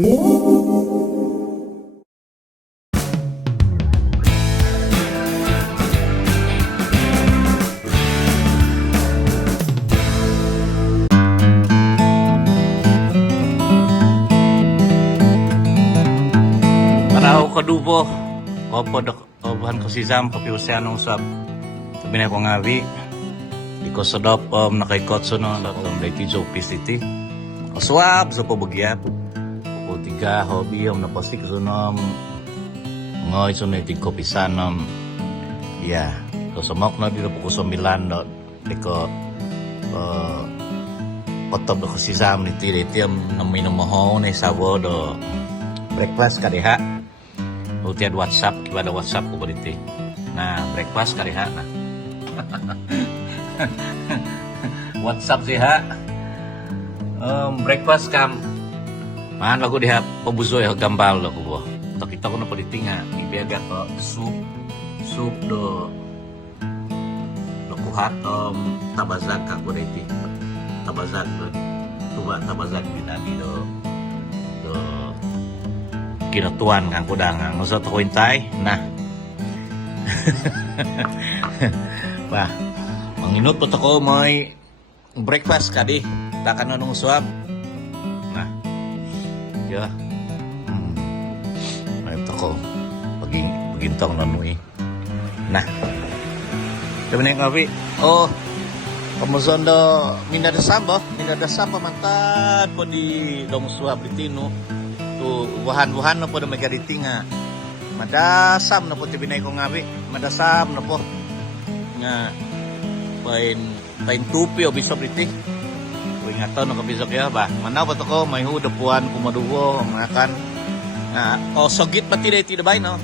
Paraw kadubo opo obahan ko si Zam kapiusianong sab sabi na ko ngawi iko sodop nakaikot so no dayti jo PCT oswab sa pabagyat o tiga hobby napasik so no ngoy so na kopisan ya so samok na dito po ko sa Milan no iko otob ko si Zam ni tiritim na minumoho na sabo do breakfast kadiha utiad WhatsApp kepada WhatsApp ko beriti nah breakfast kadiha na WhatsApp siha breakfast kam man lagu diha pabuzoy gambal lo ko tak kita ko na palitinga ibiaga ko soup do kuhat tabazag ka ko beriti tabazag tuba tabazag dinami do kinatuan kang kudangang usot ko intay nah wah manginut po ko may breakfast kadi takan nung swab nah ya ito ko pagintong nanui nah sabi na yung kapi pamuzon do minadasam pamantad po di dong swab ditino tu buhan-buhan na po na magariti nga madasam na po tibinay ko ngabi madasam na po nga pain tupi o bisop iti uwi nga to nakabisop ya ba manaw pa to ko may hudapuan kumadugo makan nga o sogit pati na iti dabay no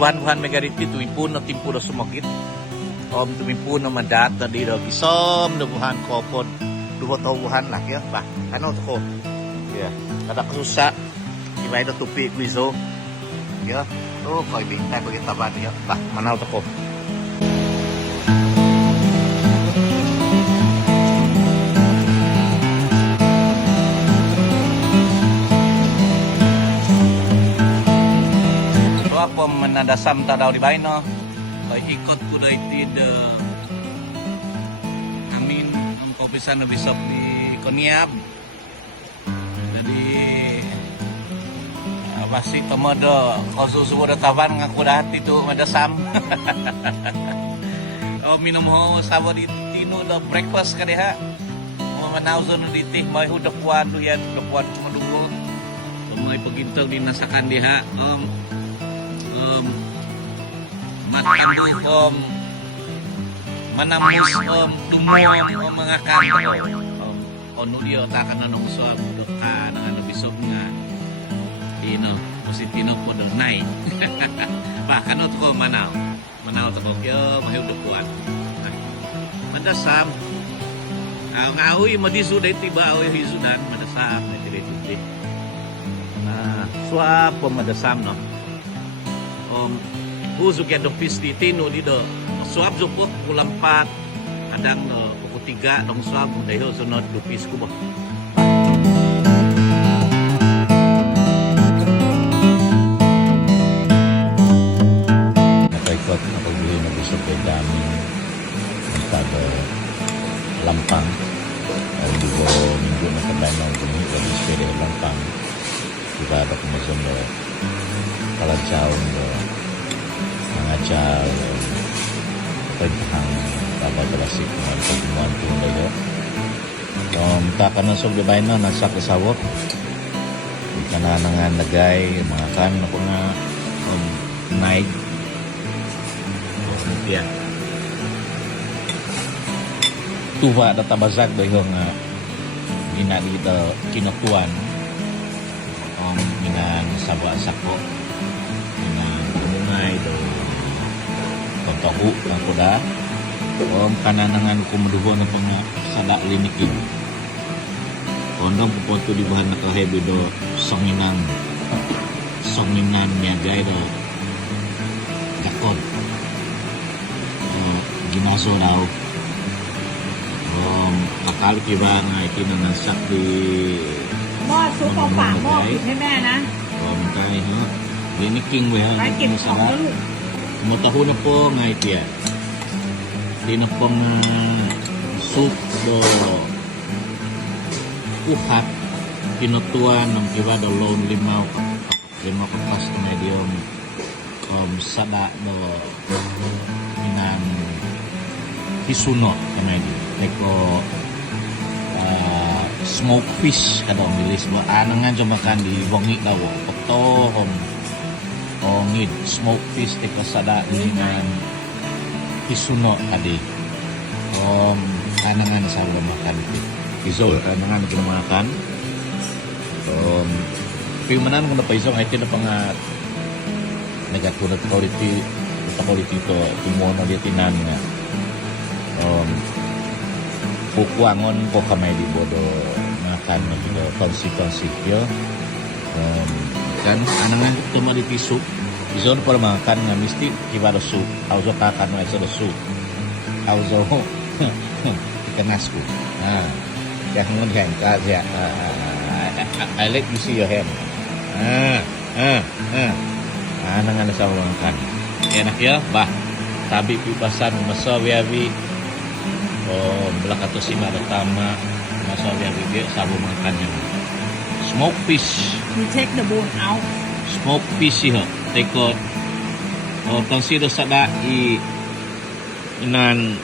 buhan-buhan magariti tuwipun na timpo na sumakit tumipun na madat na dito bisom na buhan kopod duwa to buhan lak ya ba ano to ko ya kada kasusa ibay na tupi kwizo ya kay bintay pagkitaban ya bah manaw to ko ito ako manadasam ta daw di bay no kay ikot ko daw itid amin ang kopisan na bisop ni Koniab pasti tomodo kosusuwo da taban nga kudahat itu madasam minum ho sabo di tino do breakfast kadiha mamanaw so no ditih may hudapuan do yan hudapuan kumadungol may pagintog din nasakan diha matandong manamus dumo mga kanto onudio takan nung so ka nang bisog nga positino po doon nai kanot ko manaw to ko kyo mahiw dukuan madasam nga awi madisu day tiba awi hisudan madasam na tiri swap po madasam no husuk ya dopis di tino di do swap so po kulampat adang no kutiga dong swap dahil sunod dopis ko ba Lampang di bawah minggu na kabayan ng gumi lagi sepeda Lampang kita ada kemasan do kalajau do mangacal pagpahang tabay kalasik ng pagmuan kung dayo takan na sob gabayan na nasa kasawok di ka na nga nagay mga kan ako nga night yeah tuwa na tabazag do yung gina dito kinatuan minan sabo asako minan umungay do kontohu ang kuda kananangan kumudugo na pang sada linikin kondong pupoto di bahan nakahebi do songinan miyagay do dakod ginaso daw kakali kiba nga itinanansak di หม้อซุปเอาฝากหม้อปิดให้แม่นะ Còn cái hả? Vì nó kinh vậy hả? ไปเก็บของแล้วลูก Một tahu na po ngay tia. Di na pong soup do uhat kinutuan ng iba do loan limaw kapas na medium sada do inan hisuno kamedi teko smoked fish kada milis mo anangan jo makan di wongi daw poto ngid smoked fish teko sada inan hisuno adi anangan sa makan iso anangan kita makan pimanan kung napaisong ay tinapangat nagatunat quality to tumuano di tinan nga pukwangon ko kamay di bodo makan na bido konsi yo kan anangan tumali soup iso na para makan nga misti kibaro soup auzo kakan na iso soup auzo ikanasku yang ngen ka siya I let you see your hand. Anangan sa makan. Enak ya, bah. Tabi pipasan masawi-awi. Belakato si maratama masawi-awi dia sabu makan yang. Smoke fish. You take the bone out. Smoke fish ya. Teko consider sada inan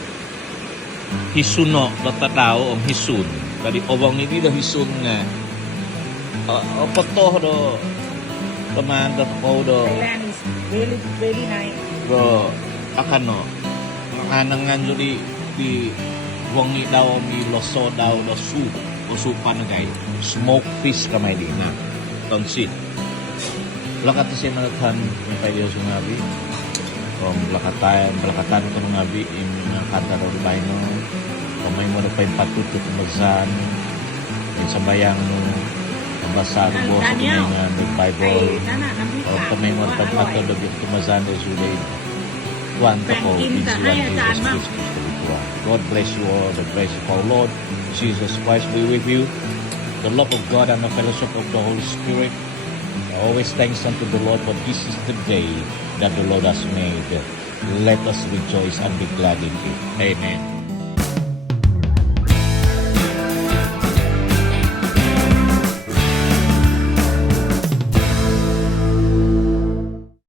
hisuno tatao ang hisun. Kadi obang ni dah hisun nga. Petoh do teman ko do Thailand is really very nice. do akan no anangan judi di wangi daw mi loso daw do soup o supan gay smoke fish kamay di na tonsit lakat si manathan kay Dios ngabi lakatan ko ngabi in kanta do bayno kamay mo do pay patutut mazan sa bayang basa ko sa tumingan ng Bible o kamay mo pagpato do bit tumazan do suday kwanta ko izuan Jesus Christ God bless you all the grace of our Lord Jesus Christ be with you the love of God and the fellowship of the Holy Spirit always thanks unto the Lord for this is the day that the Lord has made let us rejoice and be glad in it amen.